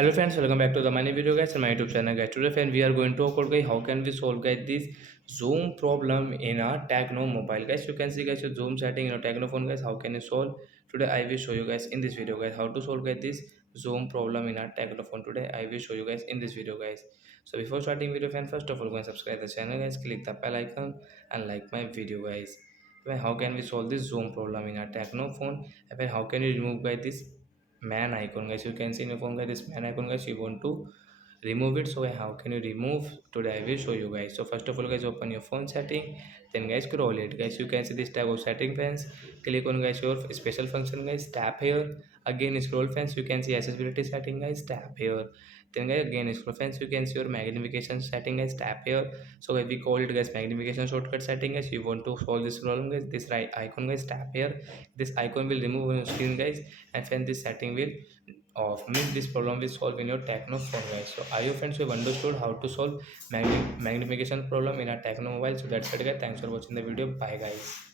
Hello friends, welcome back to the many video guys and my YouTube channel guys. Today friend we are going to talk about guys how can we solve guys this zoom problem in our Tecno mobile guys. You can see guys your zoom setting in your Tecno phone guys. How can you solve? Today I will show you guys in this video guys how to solve guys this zoom problem in our Tecno phone. Today I will show you guys in this video guys. So before starting video friend, first of all go and subscribe the channel guys. Click the bell icon and like my video guys. Then how can we solve this zoom problem in our Tecno phone? And then how can you remove guys this man icon guys? You can see in your phone guys this man icon guys. You want to remove it, so how can you remove? Today I will show you guys. So first of all guys, open your phone setting, then guys scroll it guys. You can see this tab of setting fans. Click on guys your special function guys, tap here. Again scroll fans, you can see accessibility setting guys, tap here. Then guys again scroll fans, you can see your magnification setting guys, tap here. So guys, we call it guys magnification shortcut setting guys. You want to solve this problem guys, this right icon guys, tap here. This icon will remove on your screen guys, and then this setting will off, means this problem will solve in your Tecno phone guys. So are you friends who have understood how to solve magnification problem in a Tecno mobile? So that's it guys, thanks for watching the video, bye guys.